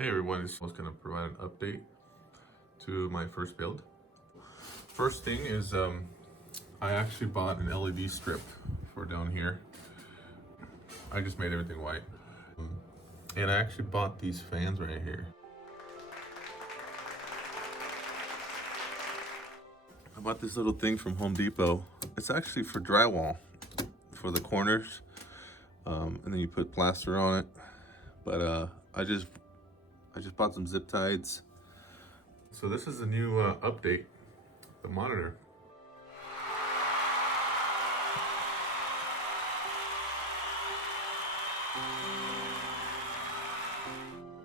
Hey everyone, I was going to provide an update to my first build. First thing is I actually bought an LED strip for down here. I just made everything white. And I actually bought these fans right here. I bought this little thing from Home Depot. It's actually for drywall, for the corners. And then you put plaster on it. But I just bought some zip ties. So this is a new update, the monitor.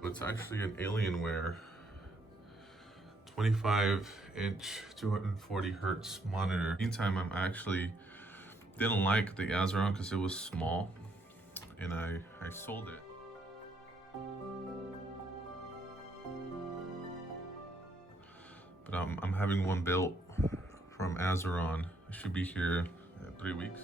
It's actually an Alienware 25-inch 240 hertz monitor. Meantime, I'm actually didn't like the Azeron because it was small, and I sold it. But I'm having one built from Azeron. It should be here in 3 weeks.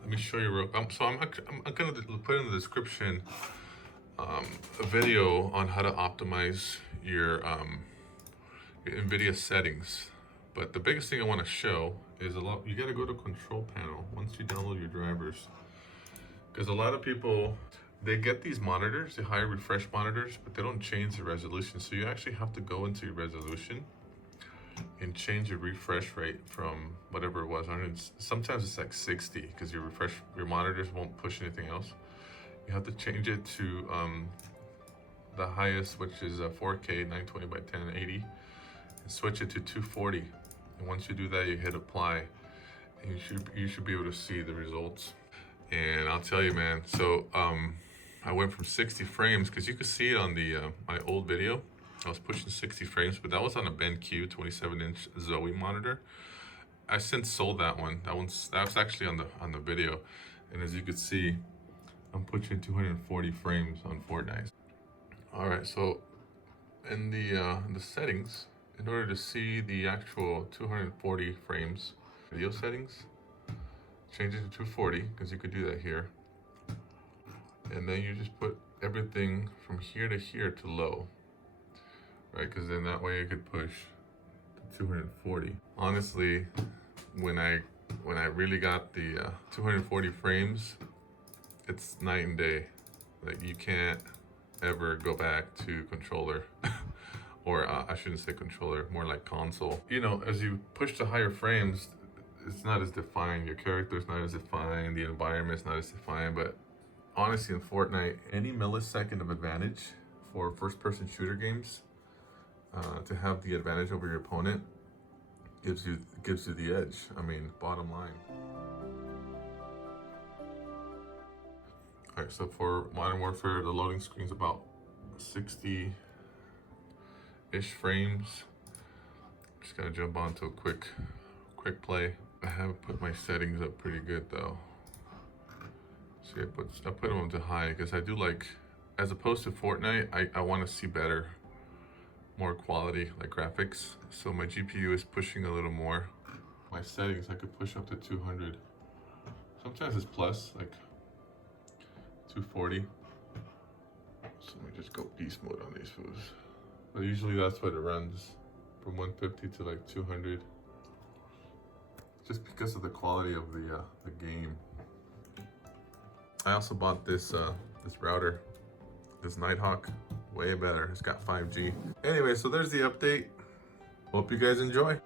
Let me show you real. So I'm gonna put in the description a video on how to optimize your NVIDIA settings. But the biggest thing I want to show is you got to go to control panel once you download your drivers, because a lot of people, they get these monitors, the high refresh monitors, but they don't change the resolution. So you actually have to go into your resolution and change your refresh rate from whatever it was. Sometimes it's like 60 because your monitors won't push anything else. You have to change it to the highest, which is 4K 920 by 1080, and switch it to 240. And once you do that, you hit apply, and you should be able to see the results. And I'll tell you, man. So I went from 60 frames, because you could see it on the my old video. I was pushing 60 frames, but that was on a BenQ 27-inch Zoe monitor. I since sold that one. That was actually on the video, and as you could see, I'm pushing 240 frames on Fortnite. All right, so in the settings, in order to see the actual 240 frames, video settings, change it to 240, because you could do that here. And then you just put everything from here to here to low, right? Because then that way you could push to 240. Honestly, when I really got the 240 frames, it's night and day. Like, you can't ever go back to controller. Or I shouldn't say controller, more like console. You know, as you push to higher frames, it's not as defined. Your character's not as defined, the environment's not as defined. But honestly, in Fortnite, any millisecond of advantage for first-person shooter games, to have the advantage over your opponent, gives you the edge. I mean, bottom line. All right, so for Modern Warfare, the loading screen's about 60-ish frames. Just gotta jump onto a quick play. I have put my settings up pretty good though. See, I put them to high because I do like, as opposed to Fortnite, I want to see better, more quality, like graphics. So my GPU is pushing a little more. My settings, I could push up to 200. Sometimes it's plus, like 240. So let me just go beast mode on these fools. But usually that's what it runs, from 150 to like 200. Just because of the quality of the game. I also bought this router, this Nighthawk, way better. It's got 5G. Anyway, so there's the update. Hope you guys enjoy.